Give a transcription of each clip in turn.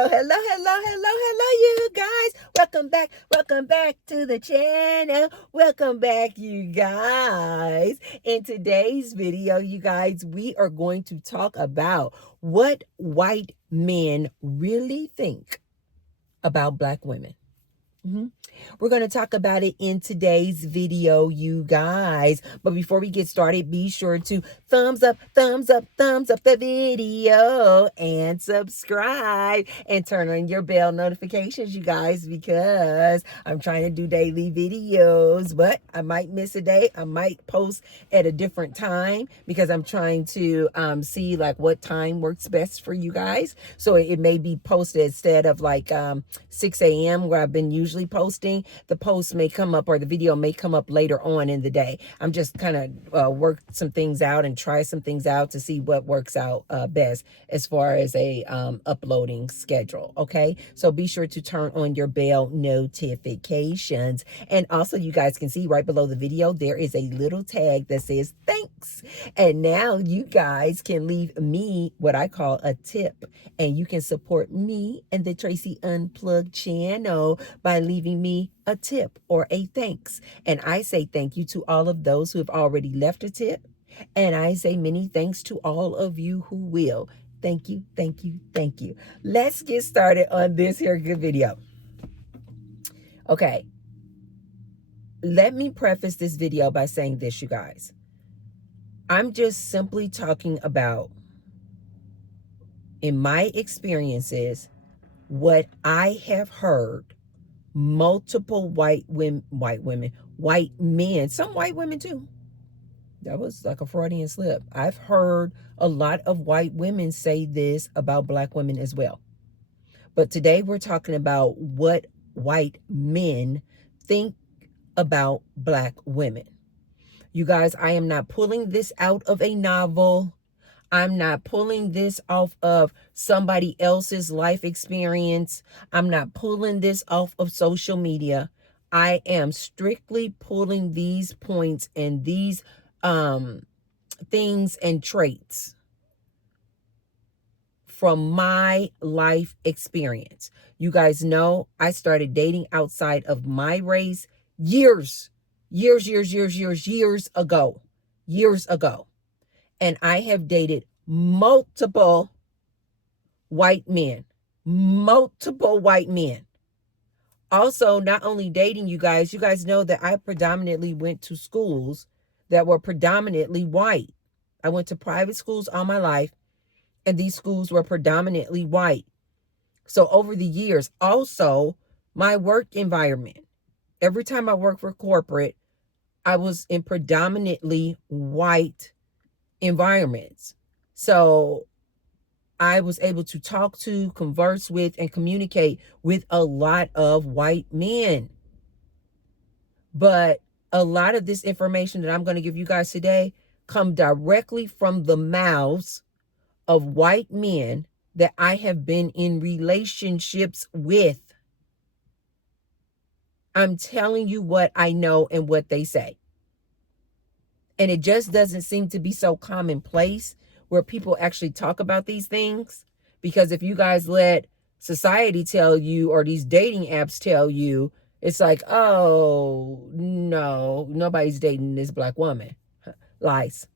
Hello, you guys. Welcome back to the channel. Welcome back, you guys. In today's video, you guys, we are going to talk about what white men really think about black women. We're going to talk about it in today's video, you guys. But before we get started, be sure to thumbs up the video and subscribe and turn on your bell notifications, you guys, because I'm trying to do daily videos, but I might miss a day. I might post at a different time because I'm trying to see like what time works best for you guys. So it may be posted instead of like 6 a.m. where I've been usually posting. The post may come up or the video may come up later on in the day. I'm just kind of work some things out and try some things out to see what works out best as far as a uploading schedule. Okay, so be sure to turn on your bell notifications. And also, you guys can see right below the video there is a little tag that says thanks, and now you guys can leave me what I call a tip, and you can support me and the Tracy Unplugged channel by leaving me a tip or a thanks. And I say thank you to all of those who have already left a tip, and I say many thanks to all of you who will. Thank you. Let's get started on this here good video. Okay, let me preface this video by saying this, you guys. I'm just simply talking about, in my experiences, what I have heard multiple white men, some white women too. That was like a Freudian slip. I've heard a lot of white women say this about black women as well. But today we're talking about what white men think about black women. You guys, I am not pulling this out of a novel. I'm not pulling this off of somebody else's life experience. I'm not pulling this off of social media. I am strictly pulling these points and these things and traits from my life experience. You guys know I started dating outside of my race years ago. And I have dated multiple white men. Also, not only dating, you guys know that I predominantly went to schools that were predominantly white. I went to private schools all my life, and these schools were predominantly white. So over the years, also my work environment, every time I worked for corporate, I was in predominantly white environments. So I was able to talk to, converse with, and communicate with a lot of white men. But a lot of this information that I'm going to give you guys today come directly from the mouths of white men that I have been in relationships with. I'm telling you what I know and what they say. And it just doesn't seem to be so commonplace where people actually talk about these things. Because if you guys let society tell you, or these dating apps tell you, it's like, oh, no, nobody's dating this black woman. Lies.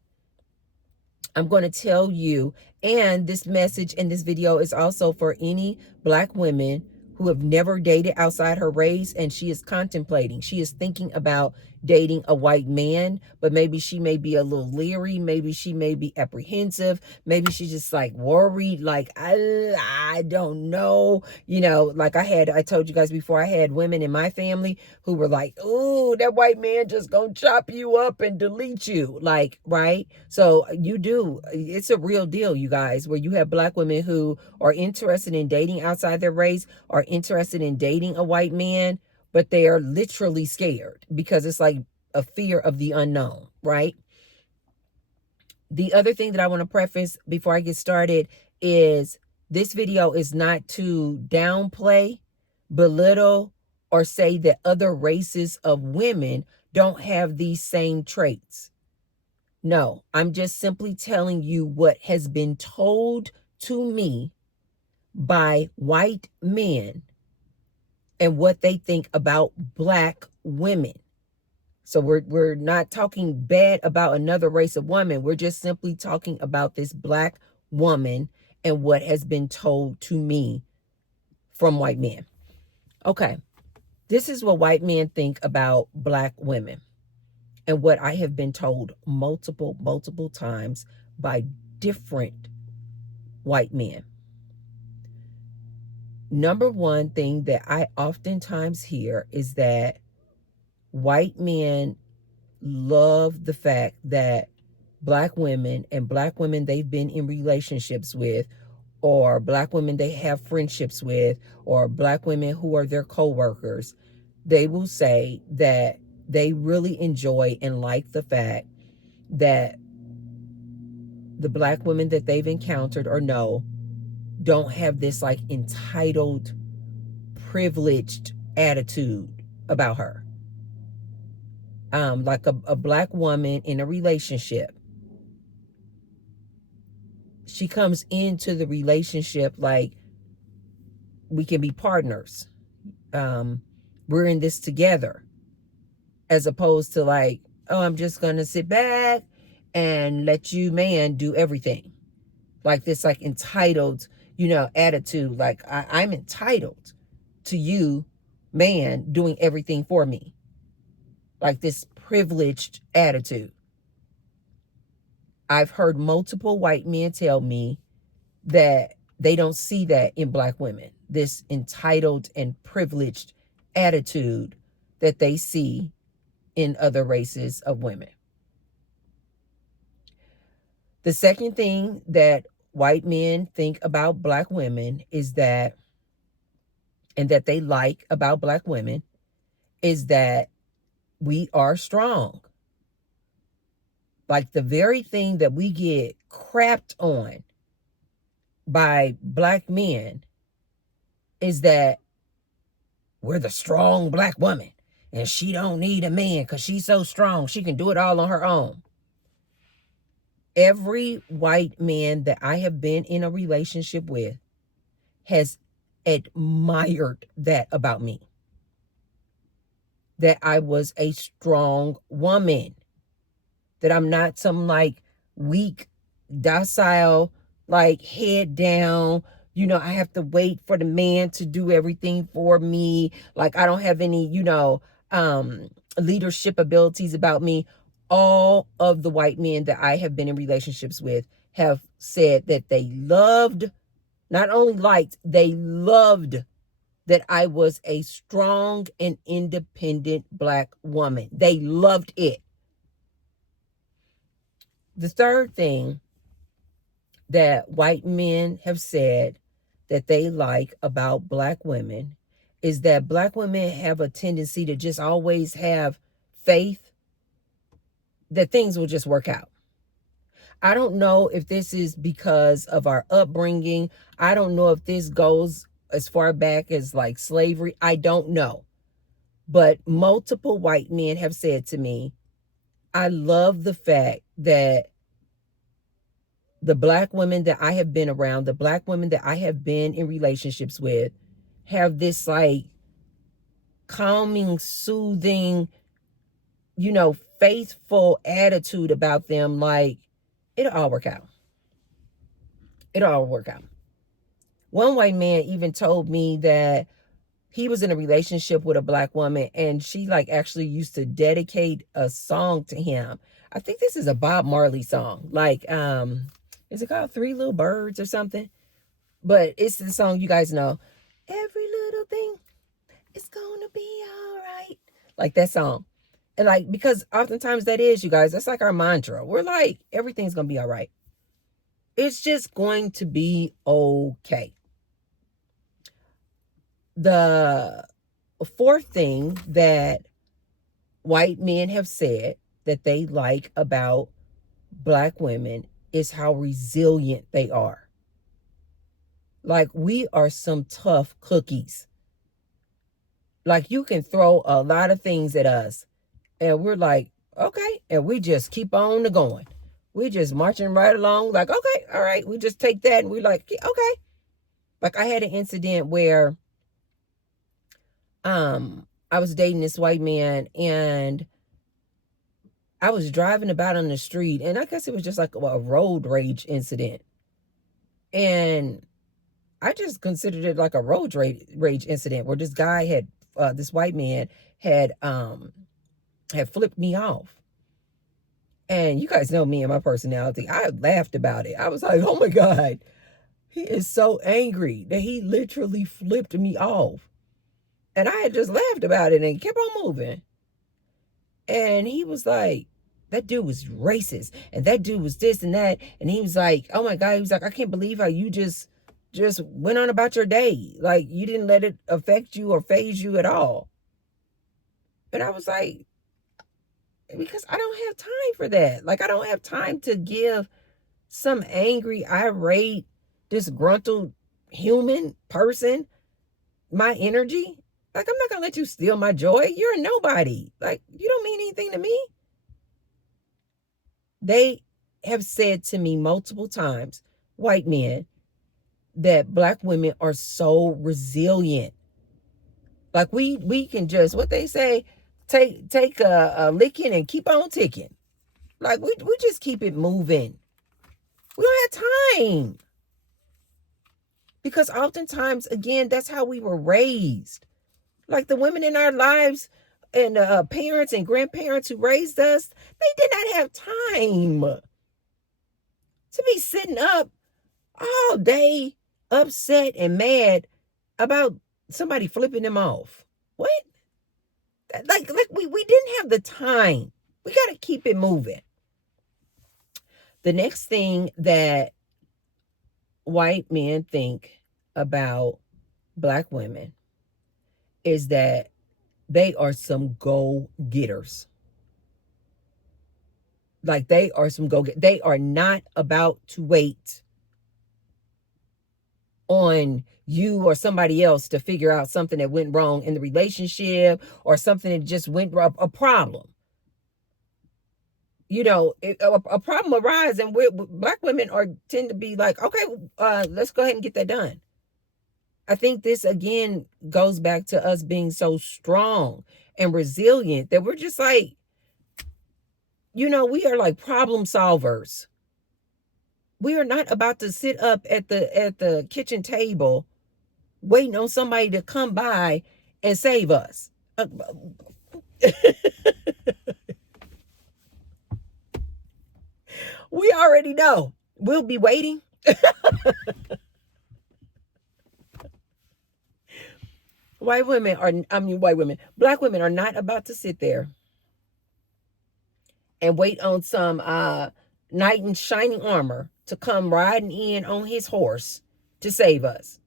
I'm going to tell you, and this message in this video is also for any black women who have never dated outside her race, and she is contemplating, she is thinking about dating a white man, but maybe she may be a little leery, maybe she may be apprehensive, maybe she's just like worried, like I don't know, you know, like I told you guys before, I had women in my family who were like, oh, that white man just gonna chop you up and delete you, like, right? So it's a real deal, you guys, where you have black women who are interested in dating outside their race, are interested in dating a white man, but they are literally scared because it's like a fear of the unknown, right? The other thing that I want to preface before I get started is this video is not to downplay, belittle, or say that other races of women don't have these same traits. No, I'm just simply telling you what has been told to me by white men and what they think about black women. So we're not talking bad about another race of women. We're just simply talking about this black woman and what has been told to me from white men. Okay, this is what white men think about black women and what I have been told multiple times by different white men. Number one thing that I oftentimes hear is that white men love the fact that black women and black women they've been in relationships with, or black women they have friendships with, or black women who are their co-workers, they will say that they really enjoy and like the fact that the black women that they've encountered or know don't have this like entitled, privileged attitude about her. Like a black woman in a relationship, she comes into the relationship like we can be partners. We're in this together, as opposed to like, oh, I'm just gonna sit back and let you, man, do everything. Like this, like entitled, attitude. Like I'm entitled to you, man, doing everything for me. Like this privileged attitude. I've heard multiple white men tell me that they don't see that in black women, this entitled and privileged attitude that they see in other races of women. The second thing that white men think about black women is that, and that they like about black women, is that we are strong. Like the very thing that we get crapped on by black men is that we're the strong black woman and she don't need a man because she's so strong. She can do it all on her own. Every white man that I have been in a relationship with has admired that about me. That I was a strong woman. That I'm not some like weak, docile, like head down. I have to wait for the man to do everything for me. Like I don't have any, leadership abilities about me. All of the white men that I have been in relationships with have said that they loved, not only liked, they loved that I was a strong and independent black woman. They loved it. The third thing that white men have said that they like about black women is that black women have a tendency to just always have faith that things will just work out. I don't know if this is because of our upbringing. I don't know if this goes as far back as like slavery. I don't know. But multiple white men have said to me, I love the fact that the black women that I have been around, the black women that I have been in relationships with, have this like calming, soothing, faithful attitude about them. Like, it'll all work out. It'll all work out. One white man even told me that he was in a relationship with a black woman and she like actually used to dedicate a song to him. I think this is a Bob Marley song. Like, is it called Three Little Birds or something? But it's the song you guys know. Every little thing is gonna be all right. Like that song. And like, because oftentimes that is, you guys, that's like our mantra. We're like, everything's gonna be all right. It's just going to be okay. The fourth thing that white men have said that they like about black women is how resilient they are. Like, we are some tough cookies. Like, you can throw a lot of things at us and we're like, okay, and we just keep on going. We just marching right along like, okay, all right, we just take that and we're like, okay. Like I had an incident where I was dating this white man, and I was driving about on the street, and I guess it was just like a road rage incident. And I just considered it like a road rage incident where this guy had this white man had flipped me off. And you guys know me and my personality. I laughed about it. I was like, oh my God, he is so angry that he literally flipped me off. And I had just laughed about it and kept on moving. And he was like, that dude was racist. And that dude was this and that. And he was like, oh my God. He was like, I can't believe how you just went on about your day. Like you didn't let it affect you or phase you at all. And I was like, because I don't have time for that. Like I don't have time to give some angry, irate, disgruntled human person my energy. Like I'm not gonna let you steal my joy. You're a nobody. Like you don't mean anything to me. They have said to me multiple times, white men, that black women are so resilient. Like we can just, what they say, take a licking and keep on ticking. Like we just keep it moving. We don't have time. Because oftentimes, again, that's how we were raised. Like the women in our lives and parents and grandparents who raised us, they did not have time to be sitting up all day upset and mad about somebody flipping them off. What? Like we didn't have the time. We got to keep it moving. The next thing that white men think about black women is that they are some go-getters. Like they are some go-getters. They are not about to wait on you or somebody else to figure out something that went wrong in the relationship or something that just went wrong, a problem. You know, a problem arises, and black women tend to be like, okay, let's go ahead and get that done. I think this again goes back to us being so strong and resilient that we're just like, you know, we are like problem solvers. We are not about to sit up at the kitchen table waiting on somebody to come by and save us. We already know we'll be waiting. Black women, black women are not about to sit there and wait on some knight in shining armor to come riding in on his horse to save us.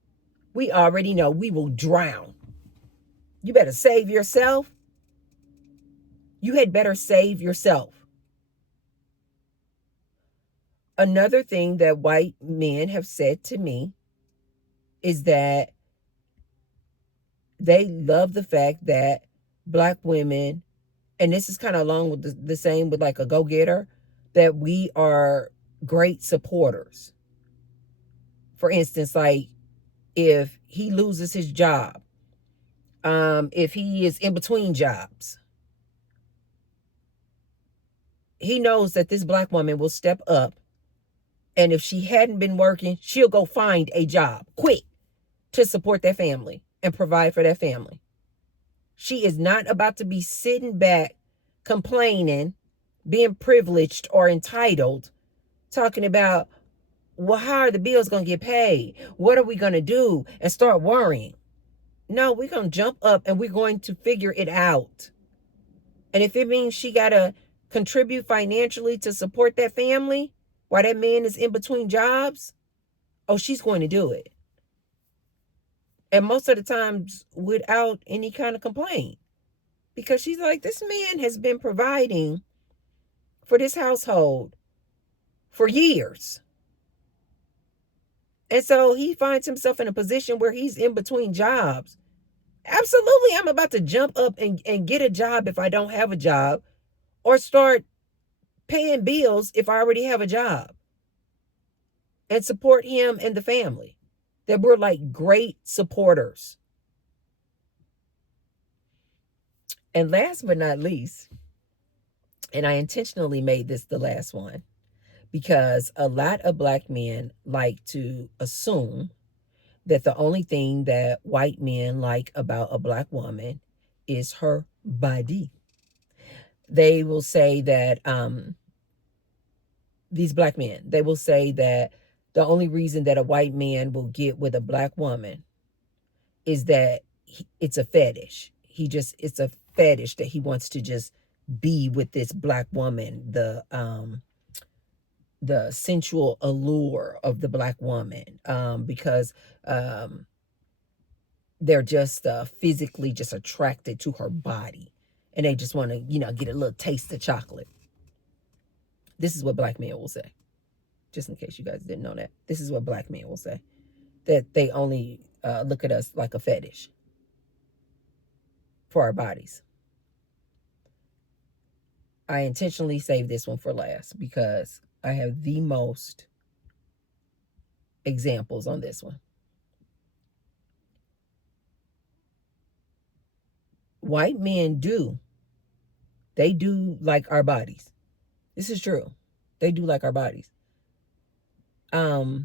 We already know we will drown. You better save yourself. You had better save yourself. Another thing that white men have said to me is that they love the fact that black women, and this is kind of along with the same with like a go-getter, that we are great supporters. For instance, like if he loses his job, if he is in between jobs, he knows that this black woman will step up, and if she hadn't been working, she'll go find a job quick to support that family and provide for that family. She is not about to be sitting back complaining, being privileged or entitled, talking about, well, how are the bills going to get paid? What are we going to do? And start worrying. No, we're going to jump up and we're going to figure it out. And if it means she got to contribute financially to support that family while that man is in between jobs, oh, she's going to do it. And most of the times without any kind of complaint. Because she's like, this man has been providing for this household for years. And so he finds himself in a position where he's in between jobs. Absolutely, I'm about to jump up and get a job if I don't have a job, or start paying bills if I already have a job, and support him and the family. that we're like great supporters. And last but not least, and I intentionally made this the last one because a lot of Black men like to assume that the only thing that white men like about a Black woman is her body. They will say that these Black men, they will say that the only reason that a white man will get with a Black woman is that it's a fetish. It's a fetish that he wants to just be with this Black woman, the sensual allure of the Black woman, because they're just physically just attracted to her body, and they just want to, get a little taste of chocolate. This is what Black men will say. Just in case you guys didn't know that, this is what Black men will say, that they only look at us like a fetish for our bodies. I intentionally saved this one for last because I have the most examples on this one. White men they do like our bodies. This is true. They do like our bodies. The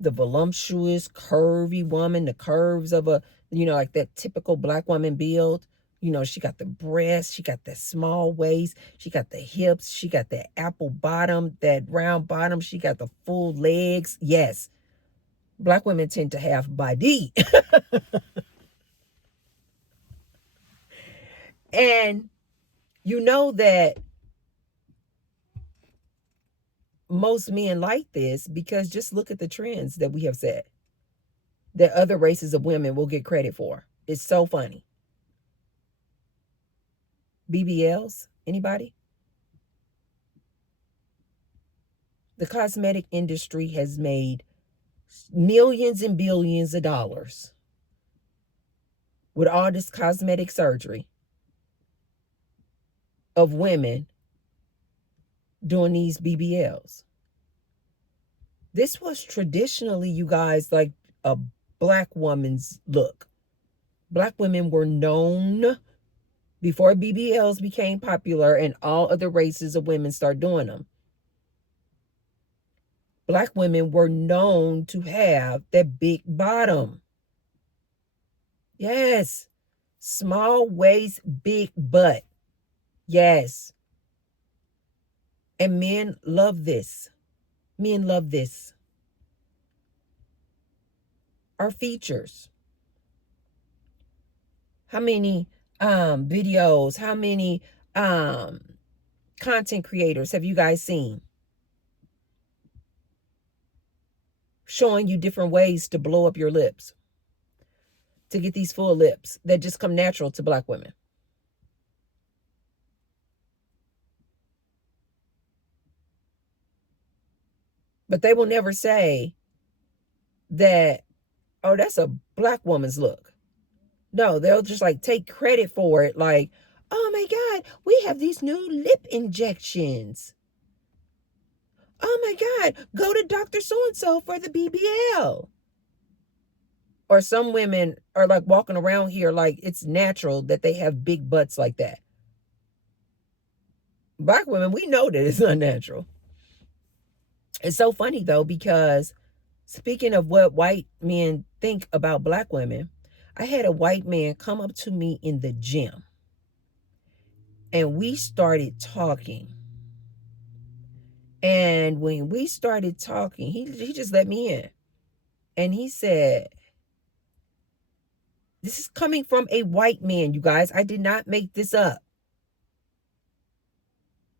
voluptuous, curvy woman, the curves of a, like that typical Black woman build. She got the breasts, she got the small waist, she got the hips, she got that apple bottom, that round bottom, she got the full legs. Yes, Black women tend to have body. And you know that most men like this because just look at the trends that we have set that other races of women will get credit for. It's so funny. BBLs, anybody? The cosmetic industry has made millions and billions of dollars with all this cosmetic surgery of women doing these BBLs. This was traditionally, you guys, like a Black woman's look. Black women were known before BBLs became popular and all other races of women start doing them. Black women were known to have that big bottom. Yes. Small waist, big butt. Yes. And men love this. Men love this. Our features. How many videos, how many content creators have you guys seen showing you different ways to blow up your lips, to get these full lips that just come natural to Black women? But they will never say that, oh, that's a Black woman's look. No, they'll just like take credit for it. Like, oh my God, we have these new lip injections. Oh my God, go to Dr. So-and-so for the BBL. Or some women are like walking around here like it's natural that they have big butts like that. Black women, we know that it's unnatural. It's so funny though, because speaking of what white men think about Black women, I had a white man come up to me in the gym and we started talking. And when we started talking, he just let me in. And he said, this is coming from a white man, you guys. I did not make this up.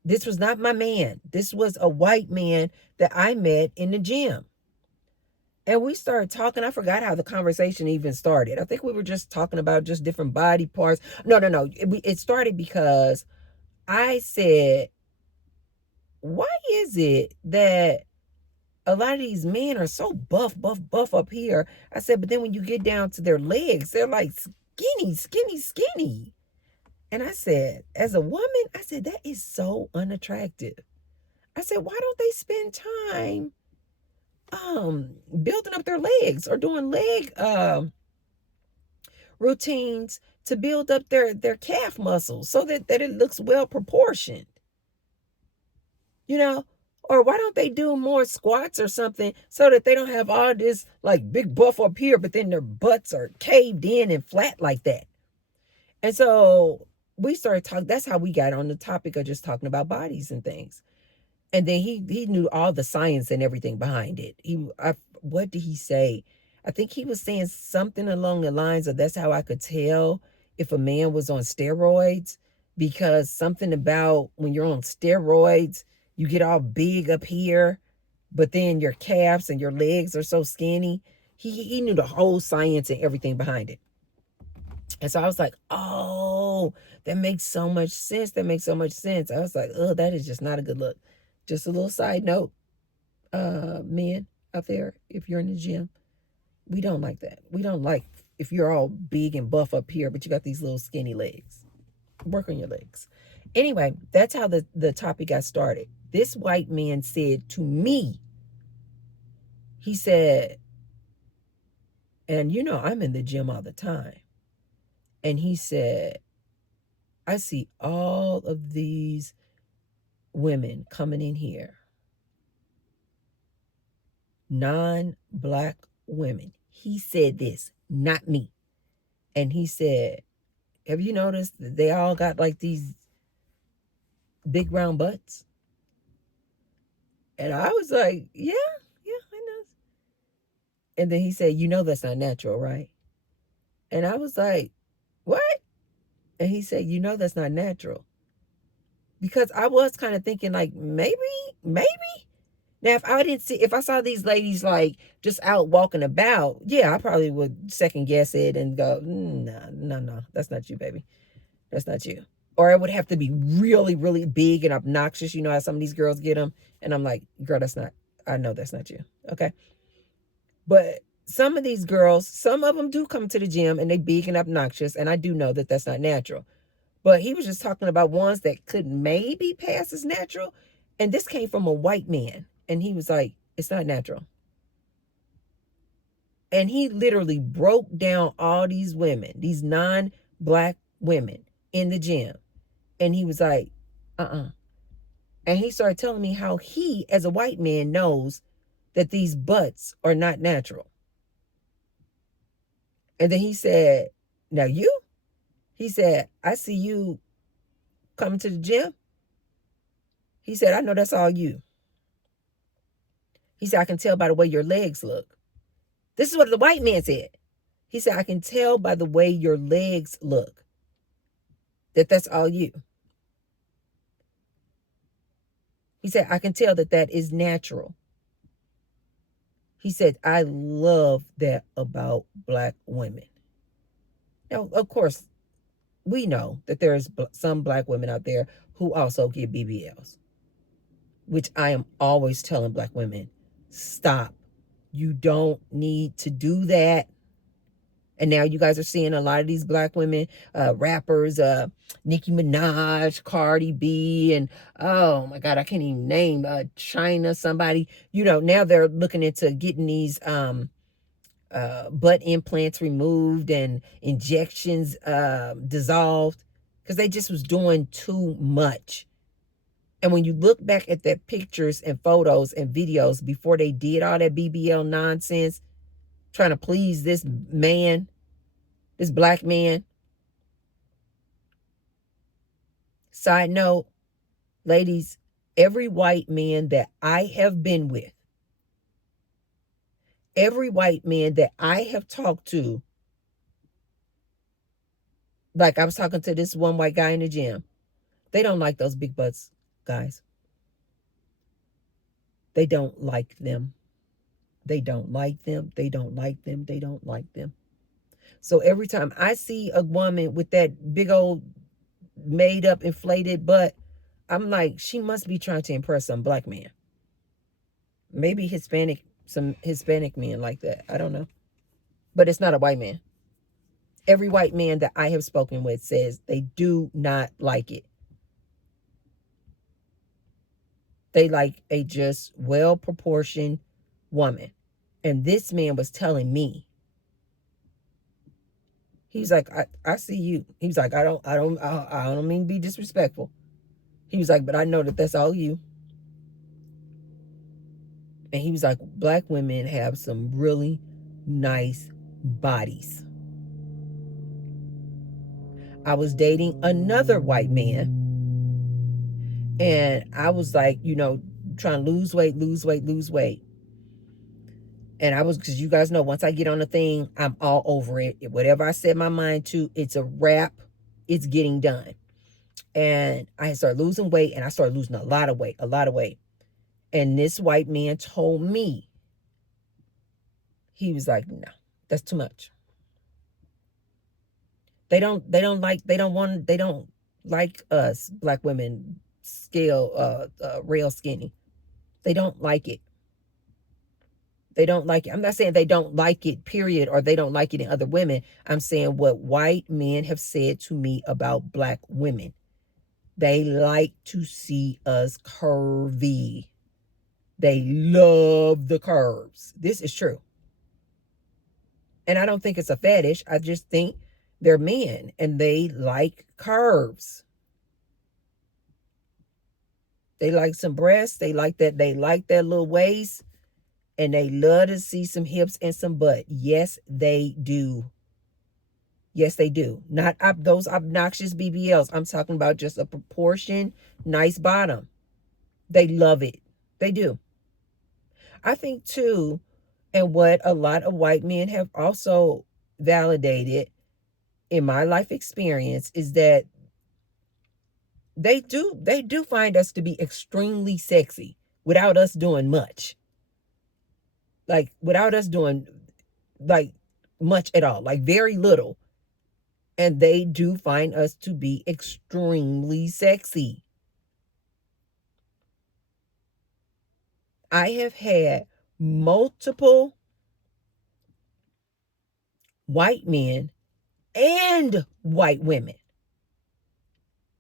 This was not my man. This was a white man that I met in the gym. And we started talking. I forgot how the conversation even started. I think we were just talking about just different body parts. No. It started because I said, why is it that a lot of these men are so buff up here? I said, but then when you get down to their legs, they're like skinny. And I said, as a woman, I said, that is so unattractive. I said, why don't they spend time building up their legs or doing leg routines to build up their calf muscles so that it looks well proportioned, you know? Or why don't they do more squats or something so that they don't have all this like big buff up here, but then their butts are caved in and flat like that? And so we started talking. That's how we got on the topic of just talking about bodies and things. And then he knew all the science and everything behind it. What did he say? I think he was saying something along the lines of that's how I could tell if a man was on steroids, because something about when you're on steroids, you get all big up here, but then your calves and your legs are so skinny. He knew the whole science and everything behind it. And so I was like, oh, that makes so much sense. That makes so much sense. I was like, oh, that is just not a good look. Just a little side note, men out there, if you're in the gym, we don't like that. We don't like if you're all big and buff up here, but you got these little skinny legs. Work on your legs. Anyway, that's how the topic got started. This white man said to me, he said, and you know, I'm in the gym all the time. And he said, I see all of these women coming in here, non-black women. He said this, not me. And he said, have you noticed that they all got like these big round butts? And I was like, yeah, I know. And then he said, you know that's not natural, right? And I was like, what? And he said, you know that's not natural. Because I was kind of thinking like, maybe. Now, if I saw these ladies like just out walking about, yeah, I probably would second guess it and go, no, that's not you, baby. That's not you. Or it would have to be really, really big and obnoxious. You know how some of these girls get them. And I'm like, girl, I know that's not you. Okay. But some of these girls, some of them do come to the gym and they big and obnoxious. And I do know that that's not natural. But he was just talking about ones that could maybe pass as natural. And this came from a white man. And he was like, it's not natural. And he literally broke down all these women, these non-black women in the gym. And he was like, And he started telling me how he, as a white man, knows that these butts are not natural. And then he said, now you? He said, I see you coming to the gym. He said, I know that's all you. He said, I can tell by the way your legs look. This is what the white man said. He said, I can tell by the way your legs look that that's all you. He said, I can tell that is natural. He said, I love that about black women. Now, of course, we know that there's some black women out there who also get BBLs, which I am always telling black women, stop. You don't need to do that. And now you guys are seeing a lot of these black women, rappers, Nicki Minaj, Cardi B, and oh my God, I can't even name China, somebody. You know, now they're looking into getting these butt implants removed and injections dissolved because they just was doing too much. And when you look back at their pictures and photos and videos before they did all that BBL nonsense, trying to please this man, this black man. Side note, ladies, every white man that I have been with, every white man that I have talked to, like I was talking to this one white guy in the gym, they don't like those big butts, guys. They don't like them. They don't like them. They don't like them. They don't like them. So every time I see a woman with that big old made up inflated butt, I'm like, she must be trying to impress some black man. Maybe some Hispanic men like that. I don't know. But it's not a white man. Every white man that I have spoken with says they do not like it. They like a just well-proportioned woman. And this man was telling me, he was like, I see you. He was like, I don't mean to be disrespectful. He was like, but I know that that's all you. And he was like, black women have some really nice bodies. I was dating another white man, and I was like, trying to lose weight. And I was, because you guys know, once I get on a thing, I'm all over it. Whatever I set my mind to, it's a wrap. It's getting done. And I started losing weight, and I started losing a lot of weight. And this white man told me, he was like, no, that's too much. They don't like us black women rail skinny. They don't like it. They don't like it. I'm not saying they don't like it, period, or they don't like it in other women. I'm saying what white men have said to me about black women. They like to see us curvy. They love the curves. This is true. And I don't think it's a fetish. I just think they're men and they like curves. They like some breasts. They like that little waist. And they love to see some hips and some butt. Yes, they do. Yes, they do. Not those obnoxious BBLs. I'm talking about just a proportion, nice bottom. They love it. They do. I think too, and what a lot of white men have also validated in my life experience, is that they do find us to be extremely sexy without us doing much. Like without us doing like much at all, like very little. And they do find us to be extremely sexy. I have had multiple white men and white women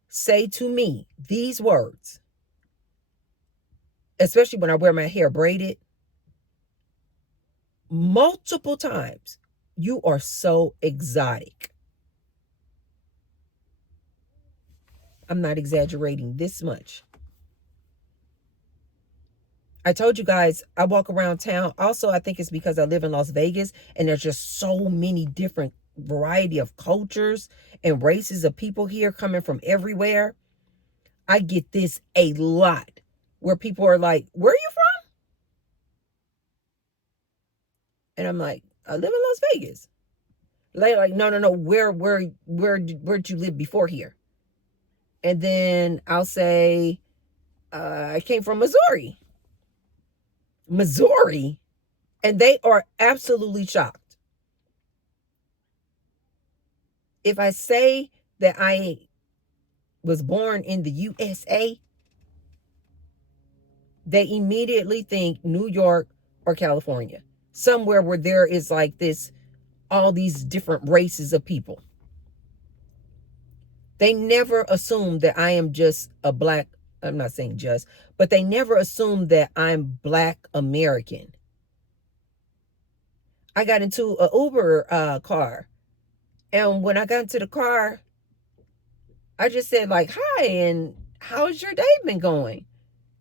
say to me these words, especially when I wear my hair braided, multiple times: you are so exotic. I'm not exaggerating this much. I told you guys I walk around town. Also, I think it's because I live in Las Vegas and there's just so many different variety of cultures and races of people here coming from everywhere. I get this a lot where people are like, where are you from? And I'm like, I live in Las Vegas. Like, no. Where'd you live before here? And then I'll say, I came from Missouri. Missouri? And they are absolutely shocked. If I say that I was born in the USA, they immediately think New York or California, somewhere where there is like all these different races of people. They never assume that I am just a black, I'm not saying just, but they never assume that I'm black American. I got into an Uber car. And when I got into the car, I just said like, hi, and how's your day been going?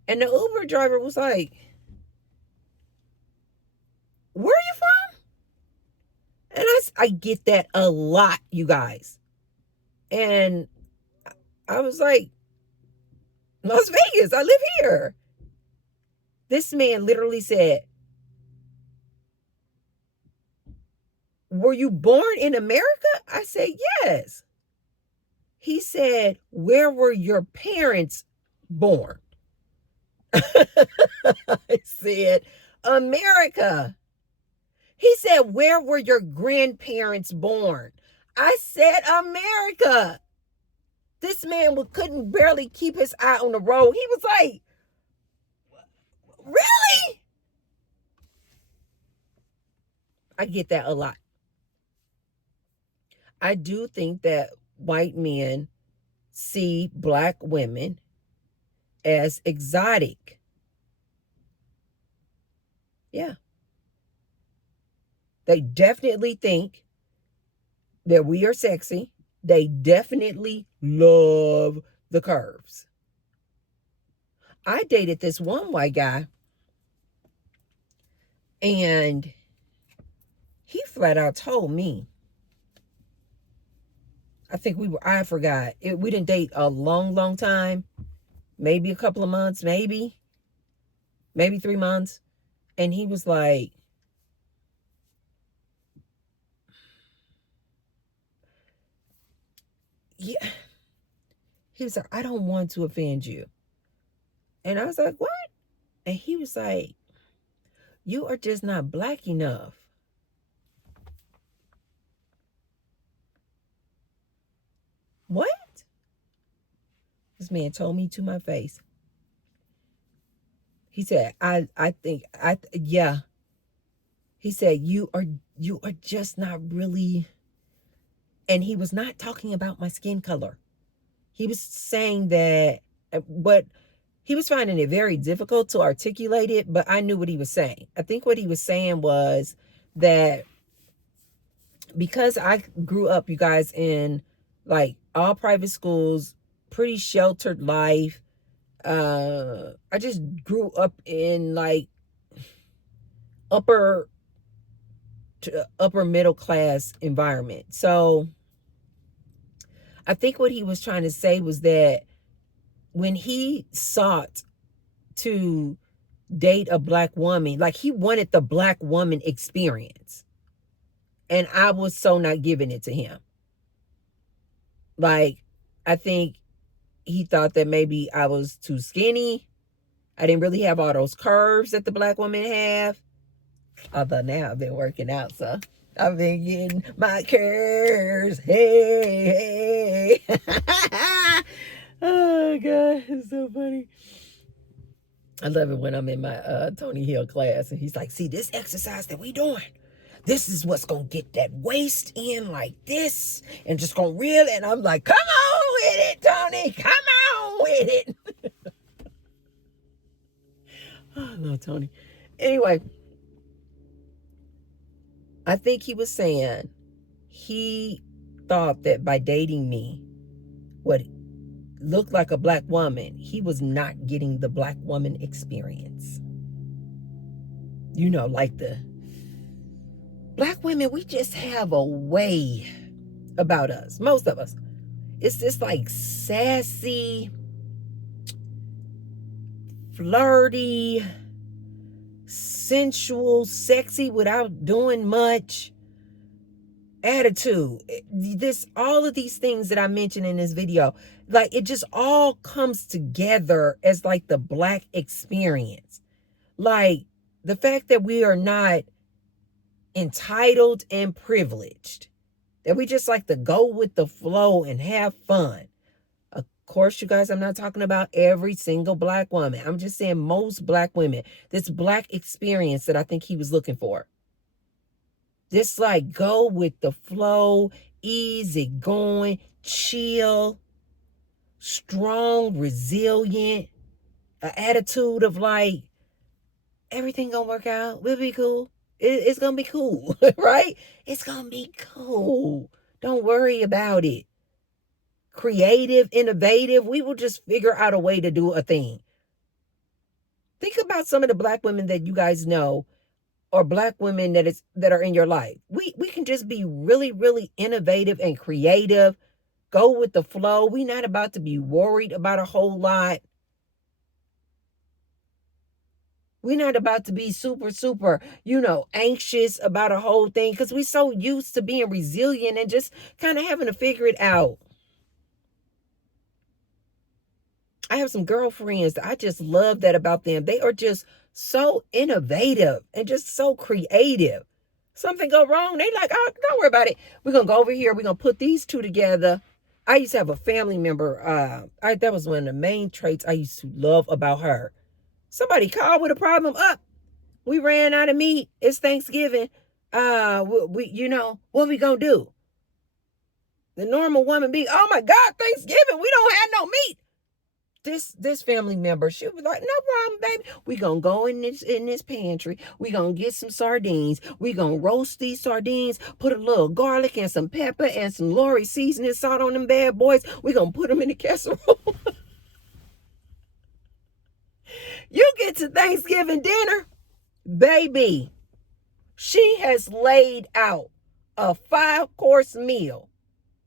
And the Uber driver was like, where are you from? And I get that a lot, you guys. And I was like, Las Vegas, I live here. This man literally said, were you born in America? I said, yes. He said, where were your parents born? I said, America. He said, where were your grandparents born? I said, America. This man couldn't barely keep his eye on the road. He was like, really? I get that a lot. I do think that white men see black women as exotic. Yeah. They definitely think that we are sexy. They definitely love the curves. I dated this one white guy, and he flat out told me, I forgot. We didn't date a long, long time, maybe a couple of months, maybe 3 months. And he was like, yeah, he was like, I don't want to offend you. And I was like, what? And he was like, you are just not black enough. What? This man told me to my face. He said, yeah. He said, you are just not really. And he was not talking about my skin color. He was saying that, but he was finding it very difficult to articulate it, but I knew what he was saying. I think what he was saying was that because I grew up, you guys, in like all private schools, pretty sheltered life. I just grew up in like upper middle class environment. So I think what he was trying to say was that when he sought to date a black woman, like he wanted the black woman experience. And I was so not giving it to him. Like, I think he thought that maybe I was too skinny. I didn't really have all those curves that the black women have. Although now I've been working out, so I've been getting my curves. Hey, hey. Oh, God, it's so funny. I love it when I'm in my Tony Hill class, and he's like, see, this exercise that we doing, this is what's going to get that waist in like this and just going to reel it. And I'm like, come on with it, Tony. Come on with it. Oh, no, Tony. Anyway, I think he was saying he thought that by dating me, what looked like a black woman, he was not getting the black woman experience. You know, like the black women, we just have a way about us, most of us. It's just like sassy, flirty, sensual, sexy without doing much attitude. All of these things that I mentioned in this video, like it just all comes together as like the black experience. Like the fact that we are not entitled and privileged, that we just like to go with the flow and have fun. Of course, you guys, I'm not talking about every single black woman. I'm just saying most black women, this black experience that I think he was looking for. This like go with the flow, easy going, chill, strong, resilient, an attitude of like, everything gonna work out. We'll be cool. It's gonna be cool, right? It's gonna be cool. Don't worry about it. Creative, innovative. We will just figure out a way to do a thing. Think about some of the black women that you guys know, or black women that are in your life. We can just be really, really innovative and creative. Go with the flow. We're not about to be worried about a whole lot. We're not about to be super, super, anxious about a whole thing because we're so used to being resilient and just kind of having to figure it out. I have some girlfriends that I just love that about them. They are just so innovative and just so creative. Something go wrong, they like, oh, don't worry about it. We're going to go over here. We're going to put these two together. I used to have a family member. That was one of the main traits I used to love about her. Somebody called with a problem. We ran out of meat. It's Thanksgiving. What we going to do? The normal woman be, oh my God, Thanksgiving. We don't have no meat. This family member, she was like, no problem, baby. We gonna go in this pantry. We gonna get some sardines. We gonna roast these sardines, put a little garlic and some pepper and some Lori seasoning salt on them bad boys. We gonna put them in the casserole. You get to Thanksgiving dinner, baby. She has laid out a 5-course meal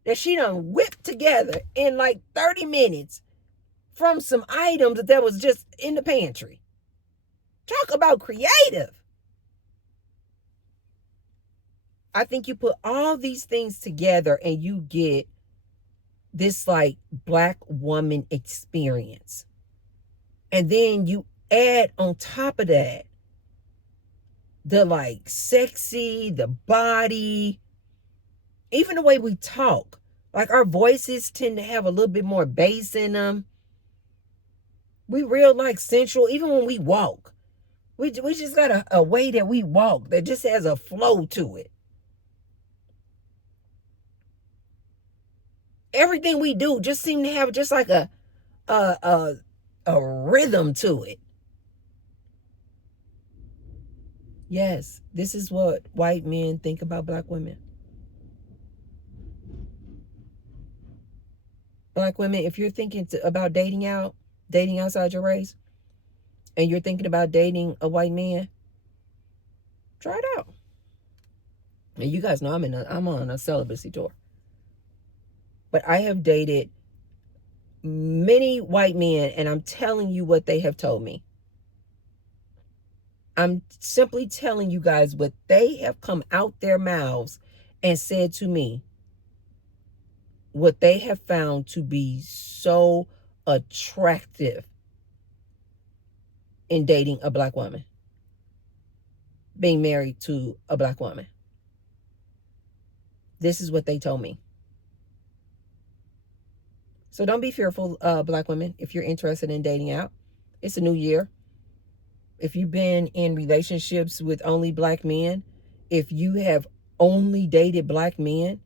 that she done whipped together in like 30 minutes from some items that was just in the pantry. Talk about creative. I think you put all these things together and you get this like Black woman experience. And then you add on top of that the like sexy, the body, even the way we talk. Like our voices tend to have a little bit more bass in them. We real like sensual, even when we walk. We just got a way that we walk that just has a flow to it. Everything we do just seem to have just like a rhythm to it. Yes, this is what white men think about Black women. Black women, if you're thinking about dating outside your race, and you're thinking about dating a white man, try it out. And you guys know I'm on a celibacy tour. But I have dated many white men, and I'm telling you what they have told me. I'm simply telling you guys what they have come out their mouths and said to me, what they have found to be so attractive in dating a Black woman, being married to a Black woman. This is what they told me. So don't be fearful, Black women, if you're interested in dating out. It's a new year. If you've been in relationships with only Black men, if you have only dated Black men,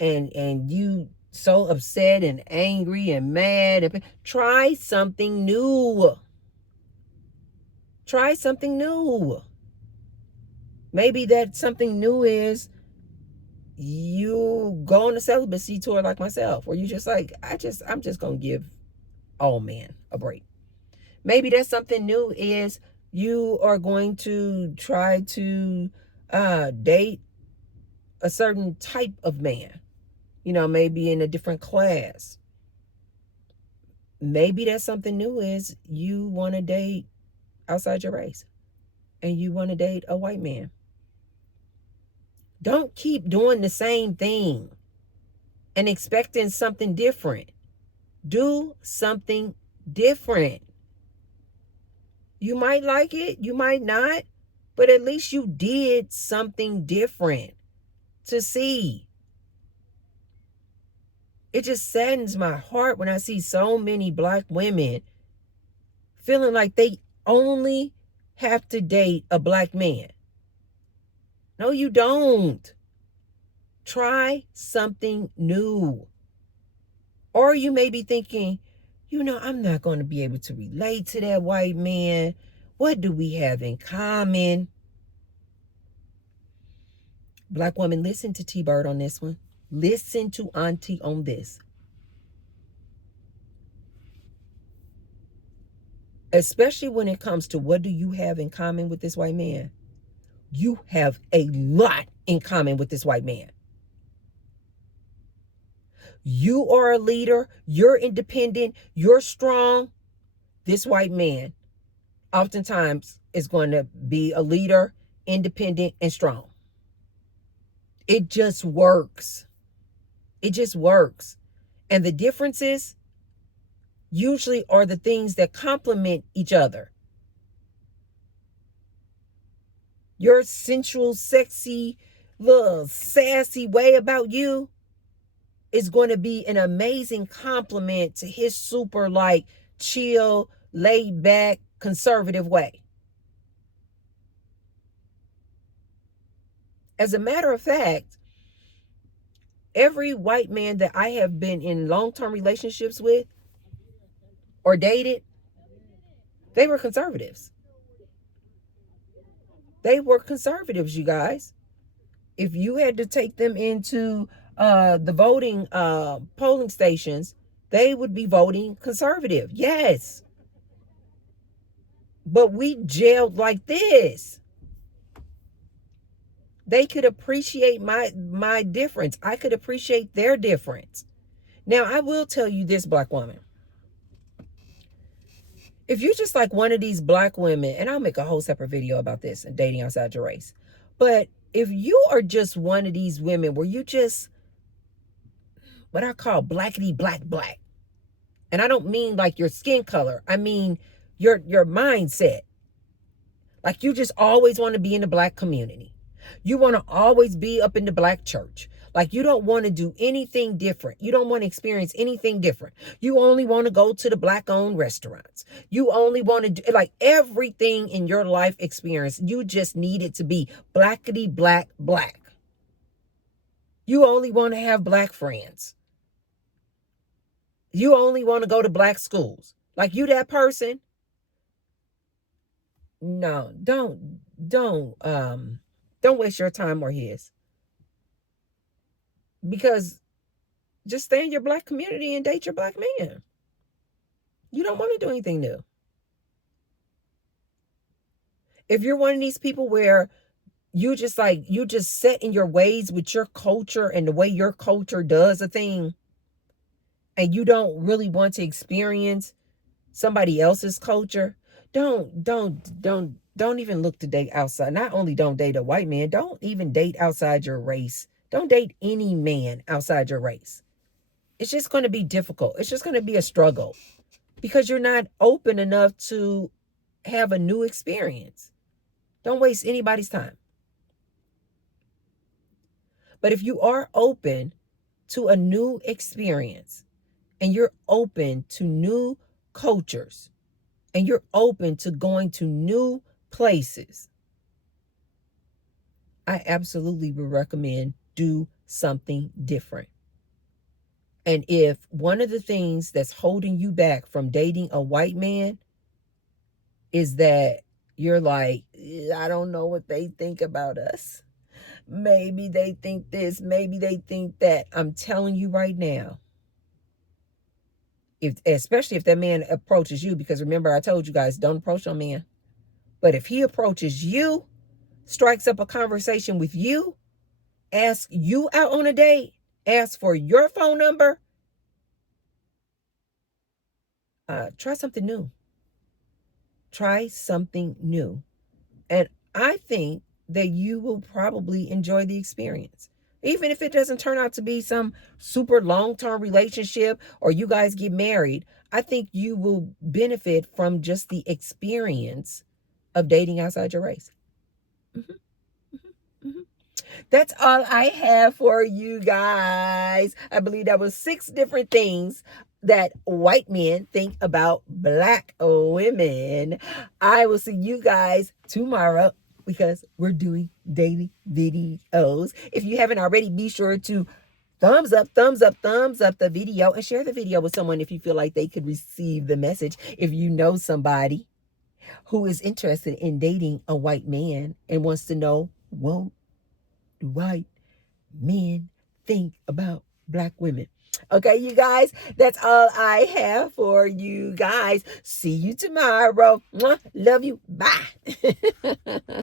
and you so upset and angry and mad, try something new. Try something new. Maybe that something new is you go on a celibacy tour like myself, where you just like, I'm just gonna give all men a break. Maybe that something new is you are going to try to date a certain type of man, maybe in a different class. Maybe that something new is you want to date outside your race and you want to date a white man. Don't keep doing the same thing and expecting something different. Do something different. You might like it, you might not, but at least you did something different to see. It just saddens my heart when I see so many Black women feeling like they only have to date a Black man. No, you don't. Try something new. Or you may be thinking, I'm not going to be able to relate to that white man. What do we have in common? Black woman, listen to T-Bird on this one. Listen to Auntie on this. Especially when it comes to what do you have in common with this white man? You have a lot in common with this white man. You are a leader. You're independent. You're strong. This white man oftentimes is going to be a leader, independent, and strong. It just works. It just works. And the differences usually are the things that complement each other. Your sensual, sexy, little sassy way about you is going to be an amazing compliment to his super like chill, laid back, conservative way. As a matter of fact, every white man that I have been in long-term relationships with, or dated, they were conservatives. They were conservatives, you guys. If you had to take them into the voting polling stations, they would be voting conservative. Yes. But we jailed like this. They could appreciate my difference. I could appreciate their difference. Now, I will tell you this, black woman. If you're just like one of these black women, and I'll make a whole separate video about this and dating outside your race. But if you are just one of these women where you just what I call blackity black, and I don't mean like your skin color, I mean your mindset. Like you just always want to be in the black community. You want to always be up in the black church. Like you don't want to do anything different. You don't want to experience anything different. You only want to go to the black owned restaurants. You only want to do like everything in your life experience. You just need it to be blackity black. You only want to have black friends. You only want to go to black schools. Like you that person. No, don't waste your time or his. Because just stay in your black community and date your black man. You don't want to do anything new. If you're one of these people where you just set in your ways with your culture and the way your culture does a thing, and you don't really want to experience somebody else's culture, don't even look to date outside. Not only don't date a white man, don't even date outside your race. Don't date any man outside your race. It's just going to be difficult. It's just going to be a struggle because you're not open enough to have a new experience. Don't waste anybody's time. But if you are open to a new experience and you're open to new cultures and you're open to going to new places, I absolutely would recommend do something different. And if one of the things that's holding you back from dating a white man is that you're like, I don't know what they think about us. Maybe they think this, maybe they think that. I'm telling you right now, especially if that man approaches you, because remember I told you guys, don't approach no man. But if he approaches you, strikes up a conversation with you, asks you out on a date, asks for your phone number, try something new. Try something new. And I think that you will probably enjoy the experience. Even if it doesn't turn out to be some super long-term relationship or you guys get married, I think you will benefit from just the experience of dating outside your race. That's all I have for you guys. I believe that was 6 different things that white men think about black women. I will see you guys tomorrow because we're doing daily videos. If you haven't already, be sure to thumbs up the video and share the video with someone if you feel like they could receive the message. If you know somebody who is interested in dating a white man and wants to know, what do white men think about black women? Okay, you guys, that's all I have for you guys. See you tomorrow. Mwah. Love you. Bye.